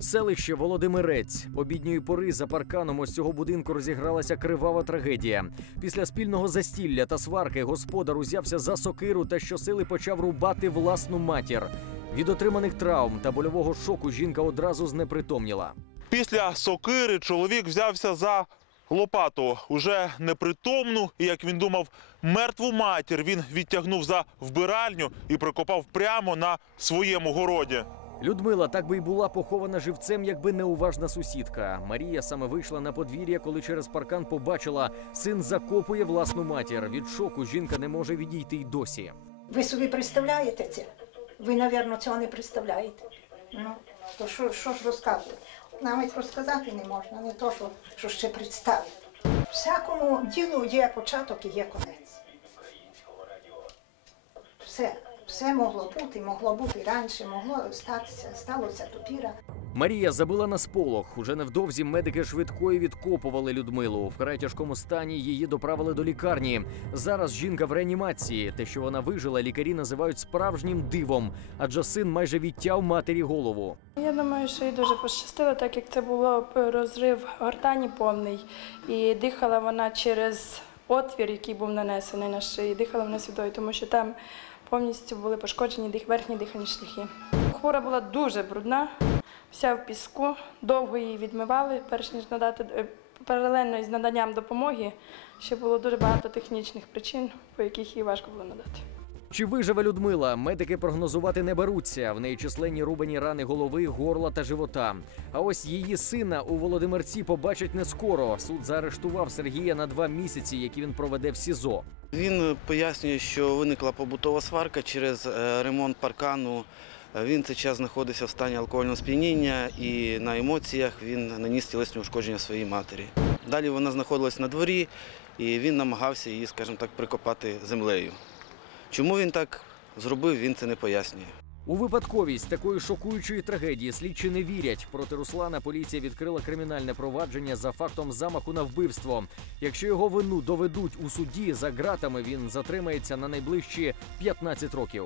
Селище Володимирець. Обідньої пори за парканом ось цього будинку розігралася кривава трагедія. Після спільного застілля та сварки господар узявся за сокиру та щосили почав рубати власну матір. Від отриманих травм та больового шоку жінка одразу знепритомніла. Після сокири чоловік взявся за лопату. Уже непритомну і, як він думав, мертву матір він відтягнув за вбиральню і прикопав прямо на своєму городі. Людмила так би й була похована живцем, якби неуважна сусідка. Марія саме вийшла на подвір'я, коли через паркан побачила, син закопує власну матір. Від шоку жінка не може відійти й досі. Ви собі представляєте це? Ви, напевно, цього не представляєте. Ну, то що, що ж розказувати? Навіть розказати не можна, не то, що, що ще представити. Всякому ділу є початок і є конець. Все, все могло бути, могло бути раніше, могло статися, сталося топіра. Марія забила на сполох. Уже невдовзі медики швидкої відкопували Людмилу. В край тяжкому стані її доправили до лікарні. Зараз жінка в реанімації. Те, що вона вижила, лікарі називають справжнім дивом, адже син майже відтяв матері голову. Я думаю, що їй дуже пощастило, так як це було розрив гортані повний, і дихала вона через отвір, який був нанесений на шиї, дихала вона сюдою, тому що там повністю були пошкоджені верхні дихальні шляхи. Хвора була дуже брудна, вся в піску, довго її відмивали, перш ніж надати е, паралельно із наданням допомоги. Ще було дуже багато технічних причин, по яких її важко було надати. Чи виживе Людмила? Медики прогнозувати не беруться. В неї численні рубані рани голови, горла та живота. А ось її сина у Володимирці побачать не скоро. Суд заарештував Сергія на два місяці, які він проведе в СІЗО. Він пояснює, що виникла побутова сварка через е, ремонт паркану. Він цей час знаходився в стані алкогольного сп'яніння і на емоціях він наніс тілесні ушкодження своїй матері. Далі вона знаходилась на дворі, і він намагався її, скажімо так, прикопати землею. Чому він так зробив, він це не пояснює. У випадковість такої шокуючої трагедії слідчі не вірять. Проти Руслана поліція відкрила кримінальне провадження за фактом замаху на вбивство. Якщо його вину доведуть у суді за ґратами, він затримається на найближчі 15 років.